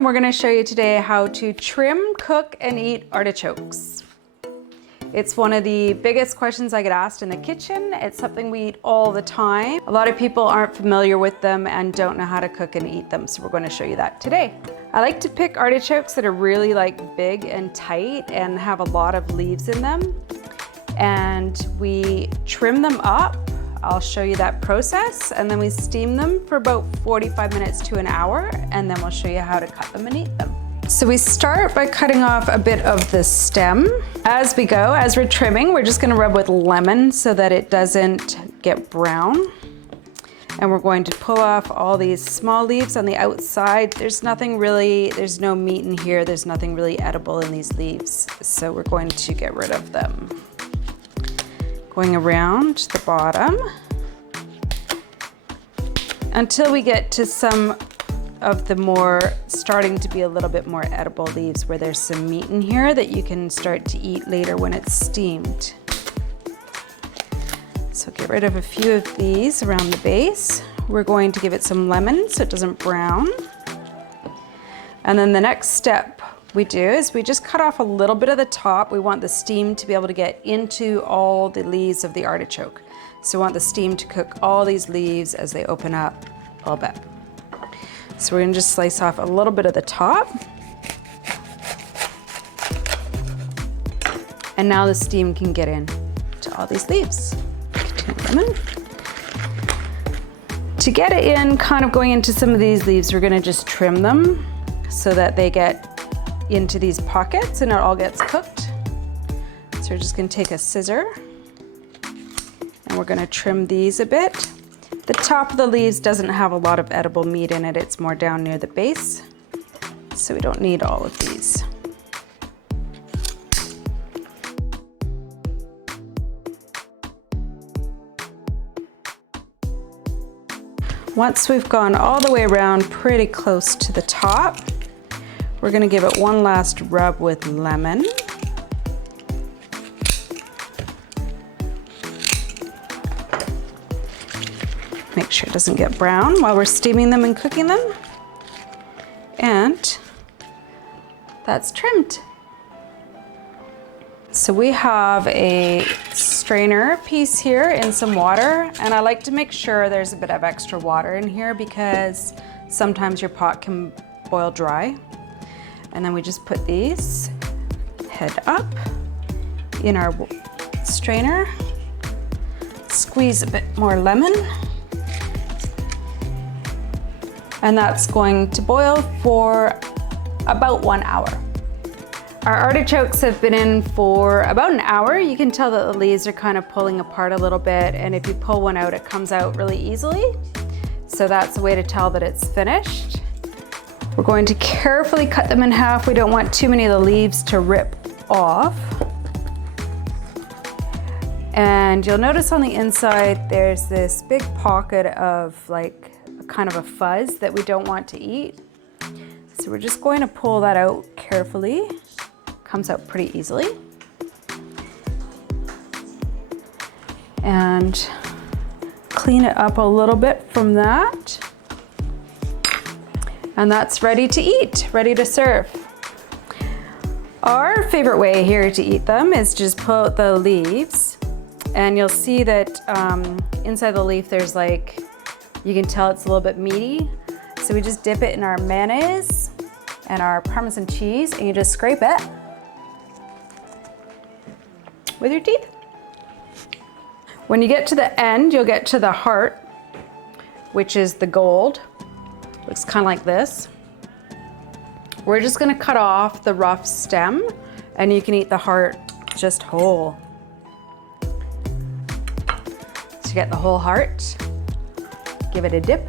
We're going to show you today how to trim, cook, and eat artichokes. It's one of the biggest questions I get asked in the kitchen. It's something we eat all the time. A lot of people aren't familiar with them and don't know how to cook and eat them, so we're going to show you that today. I like to pick artichokes that are really big and tight and have a lot of leaves in them. And we trim them up. I'll show you that process, and then we steam them for about 45 minutes to an hour, and then we'll show you how to cut them and eat them. So we start by cutting off a bit of the stem. As we go, as we're trimming, we're just gonna rub with lemon so that it doesn't get brown. And we're going to pull off all these small leaves on the outside. There's no meat in here. There's nothing really edible in these leaves. So we're going to get rid of them. Going around the bottom until we get to some of the more starting to be a little bit more edible leaves where there's some meat in here that you can start to eat later when it's steamed. So get rid of a few of these around the base. We're going to give it some lemon so it doesn't brown. And then the next step we do is we just cut off a little bit of the top. We want the steam to be able to get into all the leaves of the artichoke. So we want the steam to cook all these leaves as they open up a little bit. So we're gonna just slice off a little bit of the top. And now the steam can get in to all these leaves. Lemon. To get it in, kind of going into some of these leaves, we're gonna just trim them so that they get into these pockets and it all gets cooked. So we're just gonna take a scissor and we're gonna trim these a bit. The top of the leaves doesn't have a lot of edible meat in it. It's more down near the base. So we don't need all of these. Once we've gone all the way around pretty close to the top, we're gonna give it one last rub with lemon. Make sure it doesn't get brown while we're steaming them and cooking them. And that's trimmed. So we have a strainer piece here in some water, and I like to make sure there's a bit of extra water in here because sometimes your pot can boil dry. And then we just put these head up in our strainer, squeeze a bit more lemon, and that's going to boil for about 1 hour. Our artichokes have been in for about an hour. You can tell that the leaves are kind of pulling apart a little bit, and if you pull one out, it comes out really easily. So that's a way to tell that it's finished. We're going to carefully cut them in half. We don't want too many of the leaves to rip off. And you'll notice on the inside, there's this big pocket of kind of a fuzz that we don't want to eat. So we're just going to pull that out carefully. Comes out pretty easily. And clean it up a little bit from that. And that's ready to eat, ready to serve. Our favorite way here to eat them is just pull out the leaves, and you'll see that inside the leaf there's you can tell it's a little bit meaty. So we just dip it in our mayonnaise and our Parmesan cheese, and you just scrape it with your teeth. When you get to the end, you'll get to the heart, which is the gold. Looks kind of like this. We're just gonna cut off the rough stem, and you can eat the heart just whole. So you get the whole heart, give it a dip.